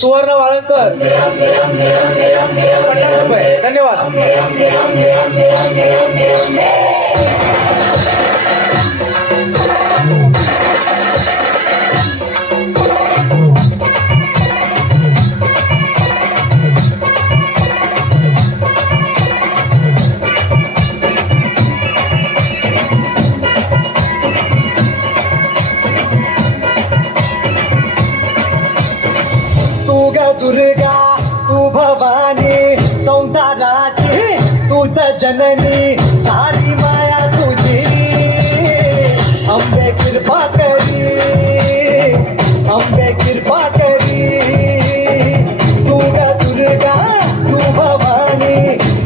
सुवर्ण वाळंकर 50 रुपये. धन्यवाद. तू ग दुर्गा तू भवानी संसाराची तूच जननी सारी माया तुझी अंबे कृपा करी अंबे कृपा करी तू ग दुर्गा तू भवानी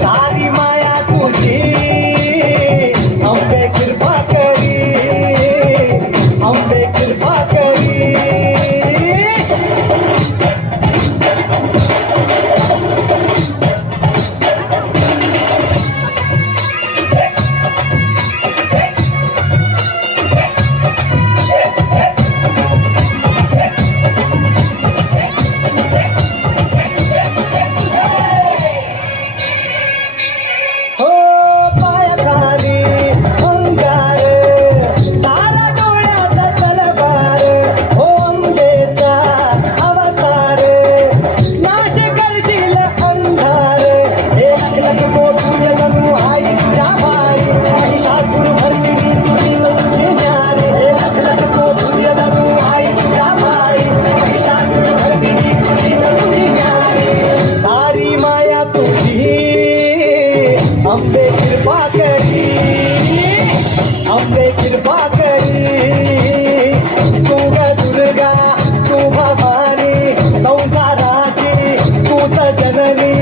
सारी माया तुझी अंबे कृपा करी अंबे कृपा करी हो पायाखाली अंगार तारा डोळ्यात तलवार हो अंबेचा अवतार नाश करशील अंधार हे लख तो सूर्य जणू आई तुझ्या भाळी महिषासूर भरतीने तुझी तुझे न्यारे हे लख तो सूर्य जणू आई तुझ्या भाळी महिषासूर भरतीने तुझी तुझी न्यारे सारी माया तुझी अंबे कृपा करी अंबे कृपा करी तू ग दुर्गा तू भवानी संसाराची तूच जननी